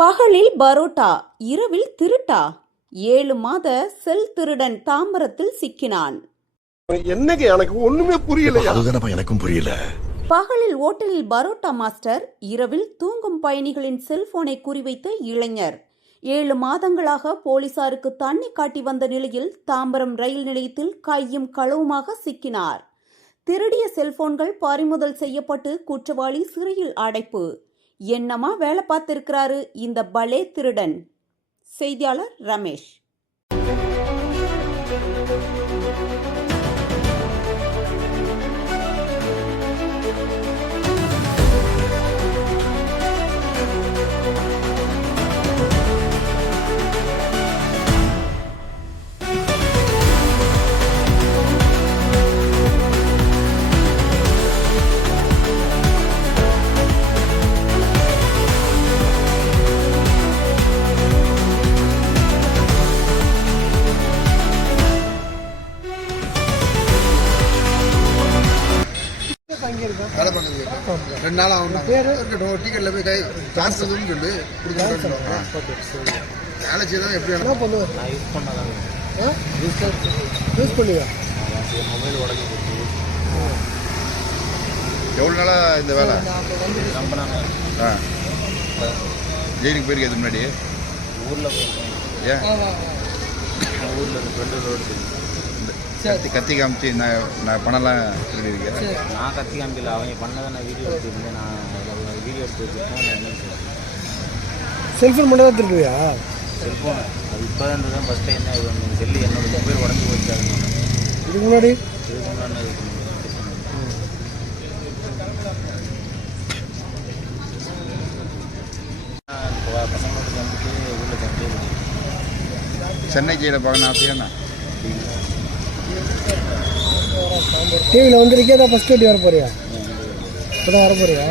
பகலில் பரோட்டா, இரவில் திருட்டா? 7 மாத செல் திருடன் தாம்பரத்தில் சிக்கினான். என்னங்க எனக்கு ஒண்ணுமே புரியல. அதுதானப்பா எனக்கும் புரியல. பகலில் ஓட்டலில் பரோட்டா மாஸ்டர், இரவில் தூங்கும் பயணிகளின் செல்போனை குறிவைத்த இளைஞர். 7 மாதங்களாக போலீசாருக்கு தண்ணி காட்டி வந்த நிலையில் தாம்பரம் ரயில் நிலையத்தில் கையும் களவுமாக சிக்கினார். திருடிய செல்போன்கள் பறிமுதல் செய்யப்பட்டு குற்றவாளி சிறையில் அடைப்பு. என்னமா வேலை பார்த்திருக்கிறாரு இந்த பலே திருடன். செய்தியாளர் ரமேஷ். வேலை பண்ணுறது 2 நாள் ஆகும். டிக்கெட்டில் போய் காசு சொல்லி வேலை செய்யதான் எப்படி என்ன பண்ணுவேன் யூஸ் பண்ணுவா மொபைல் உடஞ்சி போச்சு. எவ்வளோ நாளாக இந்த வேலை நம்பினாங்க? ஜெயிலுக்கு போயிருக்கேன் இது முன்னாடி ஊரில் போயிருக்கேன். ஏன் ஊரில் ஃப்ரெண்டு ரோடு கத்தி காமிச்சு நான் பணம்லாம் சொல்லியிருக்கேன். நான் கத்தி காமிக்கல, அவங்க பண்ணதை நான் வீடியோ எடுத்துருந்தேன். நான் வீடியோ எடுத்து வச்சுருக்கேன். செல்ஃபோன் மட்டும் தான் திருடுவியா? செல்ஃபோன் அது இப்போ தான் ஃபஸ்ட் டைம் தான். இது செல்லு என்னோட மொபைல் உடஞ்சி போச்சாரு. இதுக்கு முன்னாடி பசங்களோட வந்துட்டு ஊரில் தம்பி சென்னை ஜெயிலில் பார்க்கணும் ஆசையாண்ணா. டிவியில் வந்துருக்கே தான் ஃபஸ்ட் டேட் வர போறியா? இப்போ தான் வர போறியா?